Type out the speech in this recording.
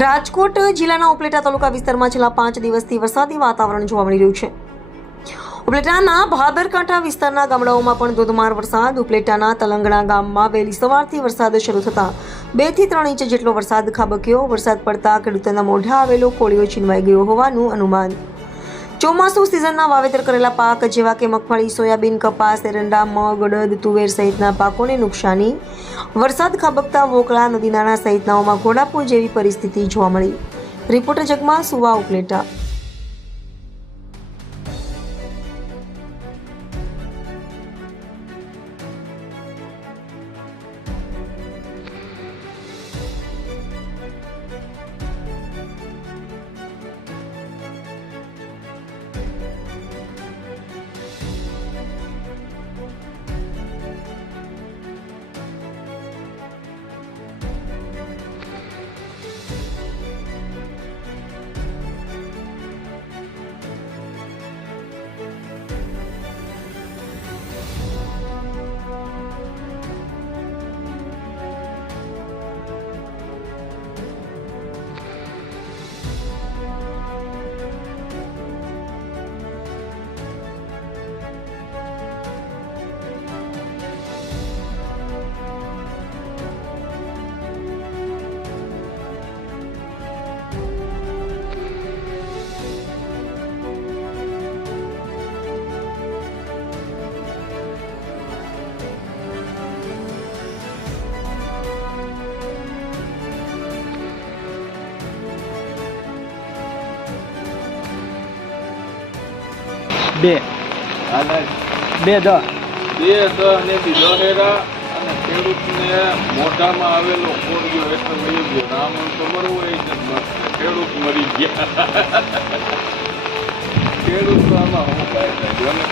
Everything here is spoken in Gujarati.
રાજકોટ જિલ્લાના ઉપલેટા તાલુકા વિસ્તારમાં છેલ્લા 5 દિવસથી વરસાદી વાતાવરણ જોવા મળી રહ્યું છે. ઉપલેટાના ભાદરકાંઠા વિસ્તારના ગામડાઓમાં પણ ધોધમાર વરસાદ. ઉપલેટાના તલંગણા ગામમાં વહેલી સવારથી વરસાદ શરૂ થતાં 2 થી 3 ઇંચ જેટલો વરસાદ ખાબક્યો. વરસાદ પડતા ખેડૂતોના મોઢા આવેલો કોળિયો છીનવાઈ ગયો હોવાનું અનુમાન. ચોમાસુ સિઝનના વાવેતર કરેલા પાક જેવા કે મગફળી, સોયાબીન, કપાસ, એરંડા, મગ, અડદ, તુવેર સહિતના પાકોને નુકસાની. વરસાદ ખાબકતા વોકળા, નદી નાળા સહિતનાઓમાં ઘોડાપુર જેવી પરિસ્થિતિ જોવા મળી. રિપોર્ટર જગમાલ સુવા, ઉપલેટા. બે દસ ને બીજો હેરા અને ખેડૂતને મોઢામાં આવેલો કોળિયો એટલે મરી ગયો. નામ ખબર હોય છે, ખેડૂત મરી ગયા. ખેડૂત આમાં હું કાંઈ થાય